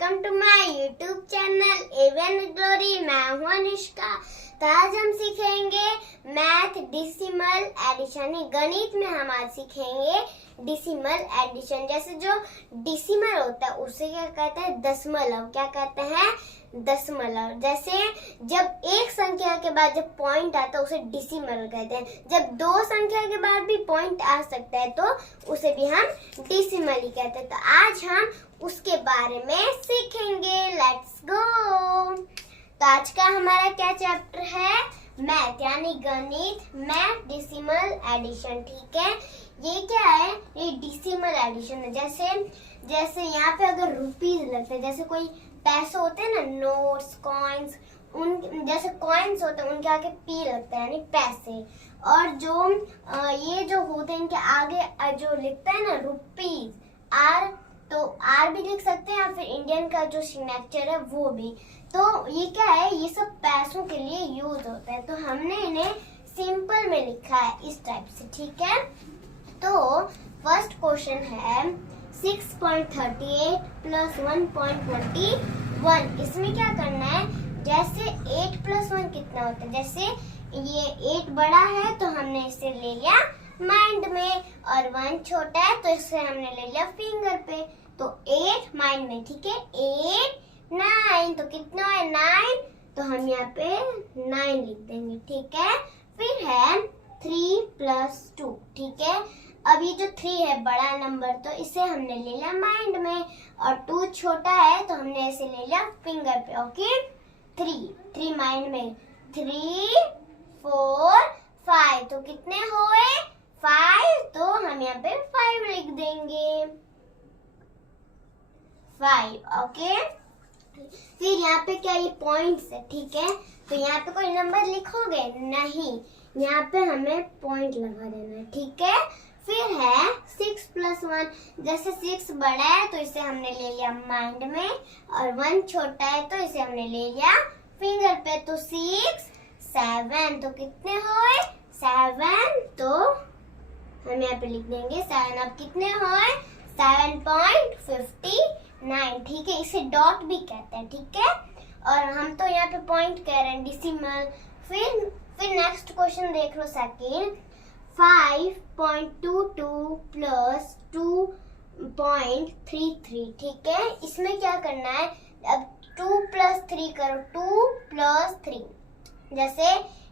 Welcome to my YouTube channel Avon Glory. मैं हूँ अनुष्का। तो आज हम सीखेंगे मैथ डिसिमल एडिशन। गणित में हम आज सीखेंगे डिसिमल एडिशन। जैसे जो डिसिमल होता है उसे क्या कहते हैं, दशमलव। क्या कहते हैं, दशमलव। जैसे जब एक संख्या के बाद जब पॉइंट आता है उसे डिसिमल कहते हैं। जब दो संख्या के बाद भी पॉइंट आ सकता है तो उसे भी हम डिसिमल ही कहते हैं। तो आज हम उसके बारे में सीखेंगे। Let's go. तो आज का हमारा क्या चैप्टर है, मैथ यानी गणित, मैथ डिसिमल एडिशन। ठीक है, ये क्या है, ये डिसिमल एडिशन है। जैसे यहाँ पे अगर रुपीज लगते हैं, जैसे कोई पैसे होते हैं ना, नोट्स, कॉइन्स, उन जैसे कॉइन्स होते हैं उनके आगे पी लगता है यानी पैसे। और जो ये जो होते हैं इनके आगे जो लिखता है ना रुपीज, आर, तो आर भी लिख सकते हैं या फिर इंडियन का जो सिग्नेचर है वो भी। तो ये क्या है, ये सब पैसों के लिए यूज होता है। तो हमने इन्हें सिंपल में लिखा है इस टाइप से। ठीक है, तो फर्स्ट क्वेश्चन है 6.38 प्लस 1.21। इसमें क्या करना है, जैसे 8 प्लस 1 कितना होता है, जैसे ये 8 बड़ा है तो हमने इसे ले लिया माइंड में, और 1 छोटा है तो इसे हमने ले लिया फिंगर पे। तो 8 माइंड में। ठीक है, 8 9 तो कितना है 9, तो हम यहाँ पे 9 लिख देंगे। ठीक है, फिर है 3 प्लस 2। ठीक है, अब ये जो 3 है बड़ा नंबर तो इसे हमने ले लिया माइंड में, और 2 छोटा है तो हमने इसे ले लिया फिंगर पे। ओके, 3 माइंड में, 3 4 5 तो कितने हुए 5, तो हम यहाँ पे 5 लिख देंगे, 5। ओके, फिर यहाँ पे क्या ये पॉइंट्स है। ठीक है, तो यहाँ पे कोई नंबर लिखोगे नहीं, यहाँ पे हमें पॉइंट लगा देना है। ठीक है, फिर है 6 प्लस 1। जैसे 6 बड़ा है तो इसे हमने ले लिया माइंड में, और 1 छोटा है तो इसे हमने ले लिया फिंगर पे। तो 6 7 तो कितने हुए 7, तो हम यहाँ पे लिख देंगे 7। अब कितने हुए 7.59। ठीक है, इसे डॉट भी कहते हैं। ठीक है, और हम तो यहाँ पे पॉइंट कह रहे हैं, डिसिमल। फिर नेक्स्ट क्वेश्चन देख लो, सेकंड 5.22 प्लस 2.33। ठीक है, इसमें क्या करना है, अब 2 प्लस 3 करो, 2 प्लस 3। जैसे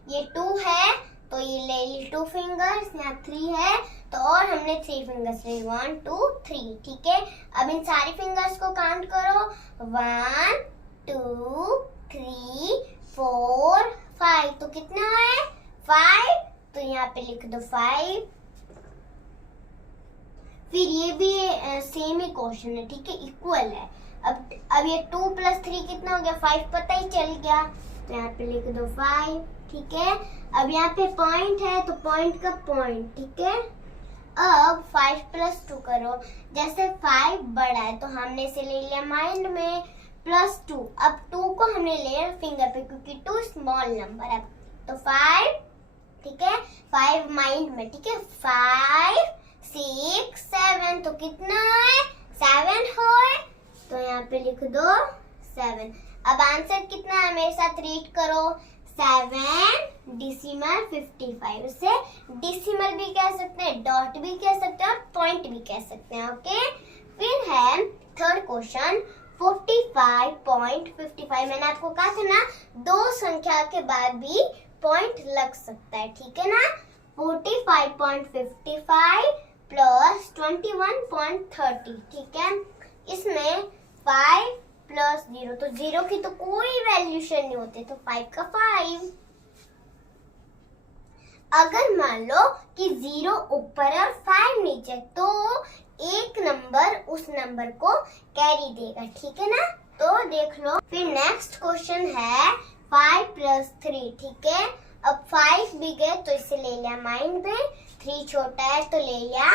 ये 2 है तो ये ले ली 2 फिंगर्स, यहाँ 3 है तो और हमने 3 फिंगर्स ले, 1 2 3। ठीक है, अब इन सारी फिंगर्स को काउंट करो, 1 2 3 4 5 तो कितना है 5, तो यहाँ पे लिख दो 5। फिर ये भी सेम ही क्वेश्चन है। ठीक है, इक्वल है। अब ये 2 प्लस 3 कितना हो गया 5, पता ही चल गया, तो यहाँ पे लिख दो 5। ठीक है, अब यहाँ पे पॉइंट है तो पॉइंट का पॉइंट। ठीक है, अब 5 प्लस 2 करो, जैसे 5 बड़ा है तो हमने इसे ले लिया माइंड में, प्लस 2। अब 2 को हमने ले लिया फिंगर पे क्योंकि 2 स्मॉल नंबर है, तो 5। ठीक है, 5 माइंड में। ठीक है, 5 6 7 तो कितना है 7 है, तो यहाँ पे लिख दो 7। अब आंसर कितना है, मेरे साथ रीड करो, 7 डिसिमल 55। उसे डिसिमल भी कह सकते हैं, डॉट भी कह सकते हैं और पॉइंट भी कह सकते हैं। ओके, फिर है थर्ड क्वेश्चन 45.55। मैंने आपको कहा था ना, दो संख्या के बाद भी पॉइंट लग सकता है। ठीक है ना, 45.55 प्लस 21.30। ठीक है, इसमें 5 प्लस 0, तो 0 की तो कोई वैल्यूशन नहीं होती, तो 5 का 5। अगर मान लो कि 0 ऊपर है और 5 नीचे, तो एक नंबर उस नंबर को कैरी देगा। ठीक है ना, तो देख लो। फिर नेक्स्ट क्वेश्चन है 5 प्लस 3। ठीक है, अब 5 भी गए तो इसे ले लिया माइंड में, 3 छोटा है तो ले लिया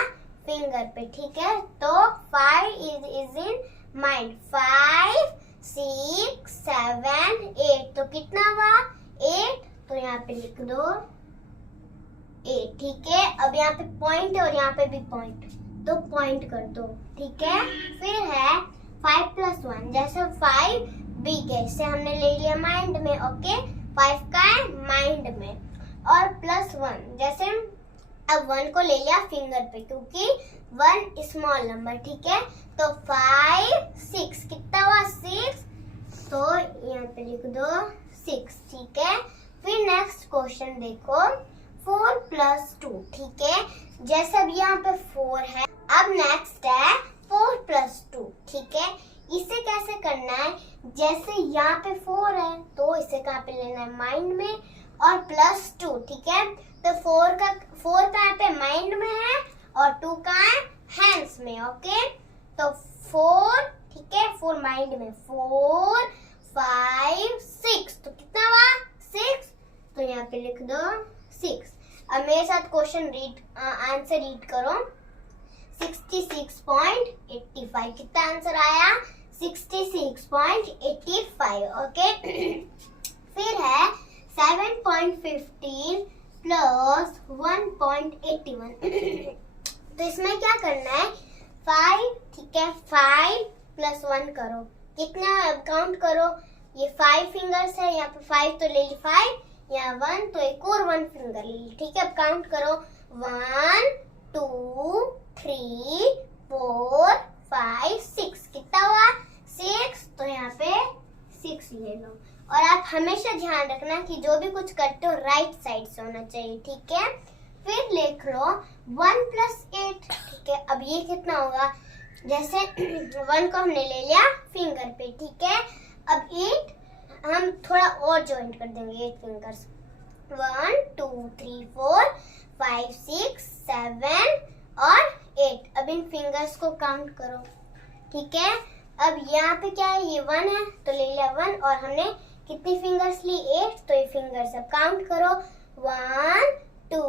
फिंगर पे। ठीक है, तो 5 इज इन माइंड, 5 6 7 8 तो कितना हुआ 8, तो यहाँ पे लिख दो 8। ठीक है, अब यहाँ पे पॉइंट है और यहाँ पे भी पॉइंट, तो पॉइंट कर दो। ठीक है, फिर है 5 + 1 जैसे 5 बिग है, इसे हमने ले लिया माइंड में। ओके, 5 का है माइंड में। और +1 जैसे अब 1 को ले लिया फिंगर पे क्योंकि 1 स्मॉल नंबर, ठीक है। तो 5 6 कितना हुआ 6, तो यहाँ पे लिख दो 6, ठीक है। फिर नेक्स्ट क्वेश्चन देखो 4 + 2, ठीक है। जैसे अब यहाँ पे 4 है, अब नेक्स्ट है 4 + 2, ठीक है। इसे कैसे करना है, जैसे यहाँ पे 4 है तो इसे कहाँ पे लेना है माइंड में, और +2, ठीक है। तो 4 कहाँ पे माइंड में है और 2 कहाँ है हैंड्स में। ओके, तो 4, ठीक है, 4 माइंड में, 4 5 6, तो कितना हुआ 6, तो यहाँ पे लिख दो 6। अब मेरे साथ क्वेश्चन आंसर रीड करो। 66.85 कितना आंसर आया 66.85। ओके, फिर है 7.15 + 1.81। तो इसमें क्या करना है 5, ठीक है, 5 + 1 करो, कितना अब काउंट करो। ये 5 फिंगर्स है, यहाँ पे 5 तो ले ली 5, यहाँ 1 तो एक और 1 फिंगर ले ली, ठीक है। अब काउंट करो 1 2 3 4 5 6, कितना हुआ 6, तो यहाँ पे 6 ले लो। और आप हमेशा ध्यान रखना कि जो भी कुछ करते हो राइट साइड से होना चाहिए, ठीक है। फिर लिख लो 1 + 8, ठीक है। अब ये कितना होगा, जैसे 1 को हमने ले लिया फिंगर पे, ठीक है। अब 8 हम थोड़ा और ज्वाइन कर देंगे 8 फिंगर्स, 1 2 3 4 5 6 7 और 8। अब इन फिंगर्स को काउंट करो, ठीक है। अब यहाँ पे क्या है, ये 1 है तो ले लिया 1, और हमने कितनी फिंगर्स ली 8, तो ये फिंगर्स अब काउंट करो 1 2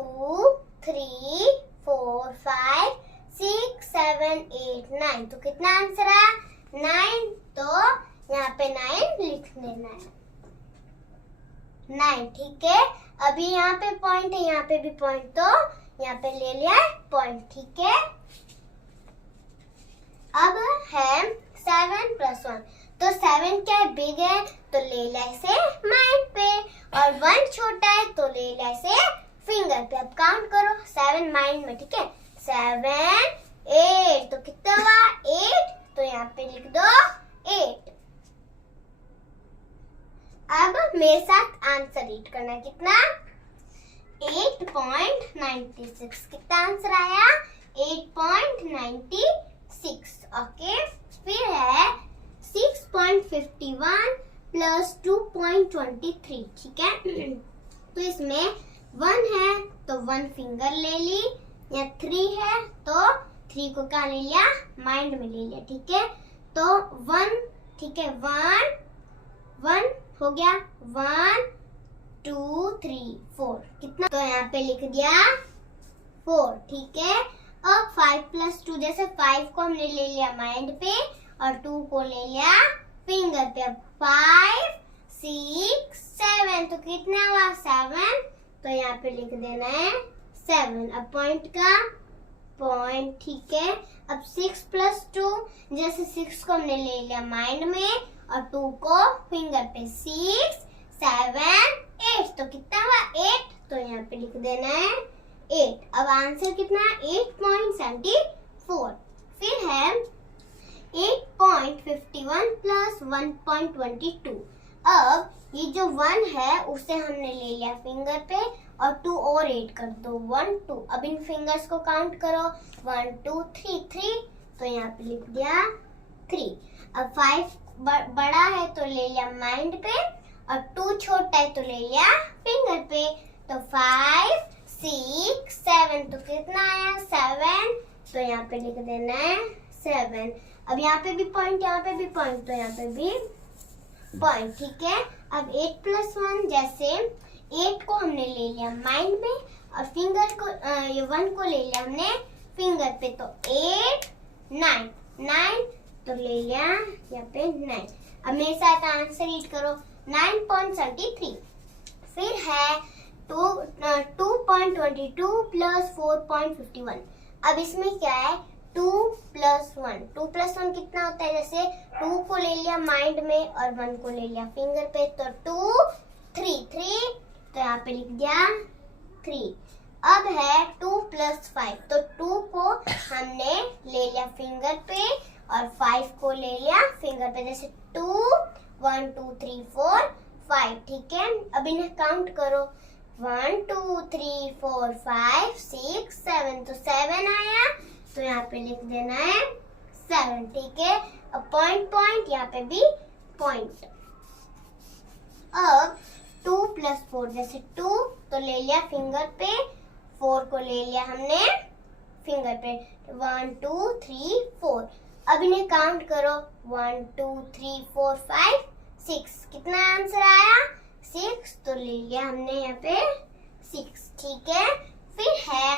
3 4 5 6 7 8 9, तो कितना आंसर आया 9, तो यहाँ पे 9 लिख देना है 9, ठीक है। अभी यहाँ पे पॉइंट है, यहाँ पे भी पॉइंट, तो यहाँ पे ले लिया पॉइंट, ठीक है। अब है 7 + 1, तो 7 क्या है बिग है तो ले लिया इसे माइंड पे, और 1 छोटा है तो ले लिया इसे फिंगर पे। अब काउंट करो 7 माइंड में, ठीक है, 7 8, तो कितना हुआ 8, तो यहाँ पे लिख दो 8। अब मेरे साथ आंसर रीड करना है, कितना 8.96, कितना आंसर आया 8.96। ओके, फिर है 6.51 + 2.23, ठीक है। तो इसमें 1 है तो 1 फिंगर ले ली, या 3 है तो 3 को क्या ले लिया माइंड में ले लिया, ठीक है। तो 1, ठीक है, 1 हो गया, 1 2 3 4, कितना, तो यहाँ पे लिख दिया 4, ठीक है। अब 5 + 2, जैसे 5 को हमने ले लिया माइंड पे और 2 को ले लिया फिंगर पे। अब 5 6 7, तो कितना हुआ 7, तो यहाँ पे लिख देना है 7। अब पॉइंट का पॉइंट, ठीक है। अब 6 + 2, जैसे 6 को हमने ले लिया माइंड में और 2 को फिंगर पे, 6 7 8, तो कितना हुआ 8, तो यहाँ पे लिख देना है 8। अब आंसर कितना 8.74। फिर है 8.51 + 1.22। अब ये जो 1 है उसे हमने ले लिया फिंगर पे और 2 और ऐड कर दो 1 2। अब इन फिंगर्स को काउंट करो 1 2 3 3, तो यहाँ पे लिख दिया 3। अब 5 बड़ा है तो ले लिया माइंड पे और 2 छोटा है तो ले लिया फिंगर पे, तो 5 6 7, तो कितना आया 7, तो यहाँ पे लिख देना है 7। अब यहाँ पे भी पॉइंट, यहाँ पे भी पॉइंट, तो यहाँ पे भी पॉइंट, ठीक है। अब 8 + 1, जैसे 8 को हमने ले लिया माइंड में और फिंगर को ये 1 को ले लिया हमने फिंगर पे, तो 8 9 9, तो ले लिया यहाँ पे 9। अब मेरे साथ आंसर रीड करो 9.73। फिर है 2.22 + 4.51। अब इसमें क्या है 2 + 1, 2 + 1 कितना होता है? जैसे 2 को ले लिया माइंड में और 1 को ले लिया फिंगर पे, तो 2 3 तो यहाँ पे लिख दिया 3। अब है 2 + 5, तो 2 को हमने ले लिया फिंगर पे और 5 को ले लिया फिंगर पे, जैसे 2 1 2 3 4 5। ठीक है, अब इन्हें काउंट करो, 1 2 3 4 5 6 7, तो 7 आया, तो यहाँ पे लिख देना है 7। ठीक है, अब पॉइंट यहाँ पे भी पॉइंट। अब 2 + 4, जैसे 2 तो ले लिया फिंगर पे, 4 को ले लिया हमने फिंगर पे, 1 2 3 4। अब इन्हें काउंट करो, 1 2 3 4 5 6, कितना आंसर आया? 6, तो ले लिया हमने यहाँ पे 6। ठीक है, फिर है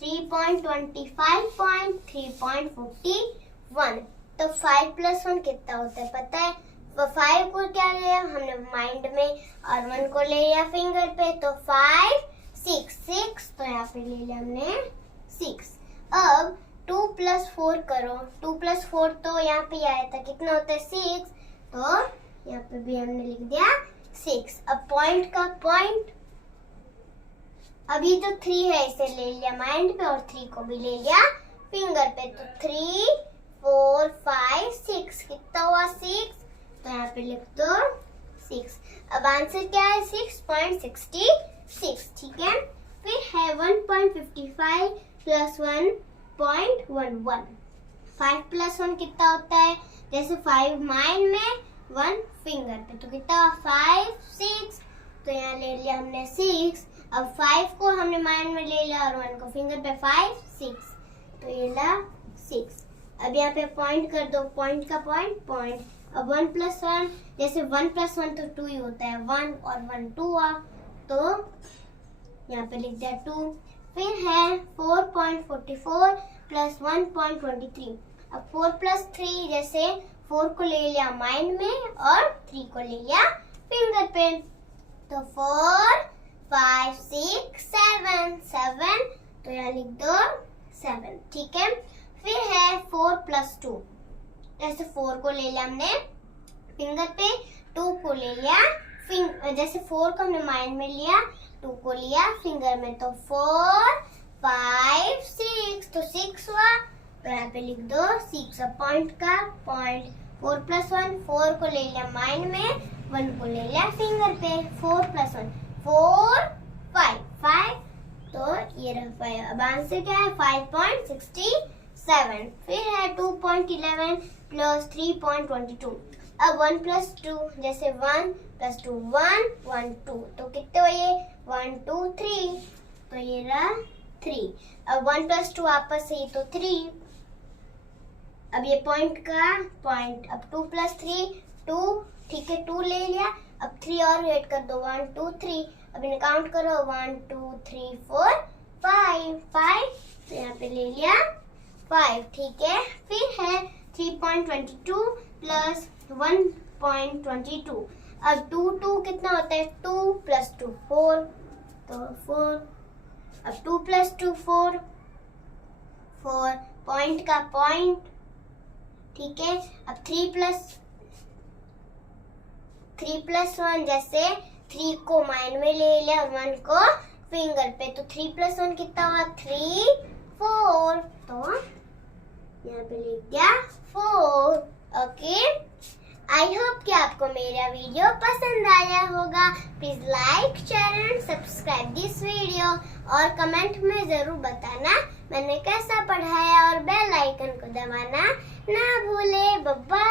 3.25 3.41, तो 5 + 1 कितना होता है पता है? 5 को क्या लिया हमने माइंड में और 1 को ले लिया फिंगर पे, तो 5 6, तो यहाँ पे ले लिया हमने 6। अब 2 + 4 करो, 2 + 4 तो यहाँ पे आया था, कितना होता है? 6, तो यहाँ पे भी हमने लिख दिया 6। अब पॉइंट का पॉइंट, अभी तो 3 है, इसे ले लिया माइंड पे और 3 को भी ले लिया फिंगर पे, तो 3 4 5 6, कितना हुआ? 6, तो यहाँ पे लिख दो 6। अब आंसर क्या है? 6.66। ठीक है, फिर है 1.55 + 1.11, 5 + 1 कितना होता है? जैसे 5 माइंड में 1 फिंगर पे, तो कितना? 5 6, तो यहाँ ले लिया हमने 6। अब 5 को हमने माइंड में ले लिया और 1 को फिंगर पे, 5 6, तो ये ला 6। अब यहाँ पे पॉइंट कर दो, पॉइंट का पॉइंट। अब 1 + 1, जैसे 1 + 1 तो 2 ही होता है, 1 और 1 2 हुआ, तो यहाँ पे लिख दिया 2। फिर है 4.44 + 1.23, अब 4 + 3, जैसे 4 को ले लिया माइंड में और 3 को ले लिया फिंगर पे, तो 4 5 6 7, तो यहाँ लिख दो 7। ठीक है, फिर है 4 + 2, जैसे 4 को ले लिया हमने फिंगर पे, 2 को ले लिया जैसे 4 को हमने माइंड में लिया, 2 को लिया फिंगर में, तो 4 5 6, तो 6 हुआ, तो यहाँ पे लिख दो 6। अब पॉइंट का पॉइंट, 4 + 1, 4 को ले लिया माइंड में, 1 को ले लिया फिंगर पे, 4 + 1 4 5, तो ये रहा 5। अब आंसर क्या है? 5.67। फिर है 2.11 + 3.22, अब 1 + 2, जैसे 1 + 2 1 1 2, तो कितने हुए? 1 2 3, तो ये रहा 3। अब 1 + 2 आपस से, तो 3। अब ये पॉइंट का पॉइंट, अब 2 + 3 2, ठीक है, 2 ले लिया, अब 3 और ऐड कर दो, 1 2 3। अब इन्हें काउंट करो, 1 2 3 4 5, तो यहाँ पे ले लिया 5। ठीक है, फिर है 3.22 + 1.22, अब 2 कितना होता है? 2 + 2 4, तो 4। अब 2 + 2 4, पॉइंट का पॉइंट। ठीक है, अब 3 + 1, जैसे 3 को माइंड में ले लिया और 1 को फिंगर पे, तो 3 + 1 कितना हुआ? 3 4, तो यहाँ पे लिख दिया 4। ओके, आई होप कि आपको मेरा वीडियो पसंद आया होगा। Please like, share and subscribe this video और कमेंट में जरूर बताना मैंने कैसा पढ़ाया और बेल आइकन को दबाना ना भूले। बाय।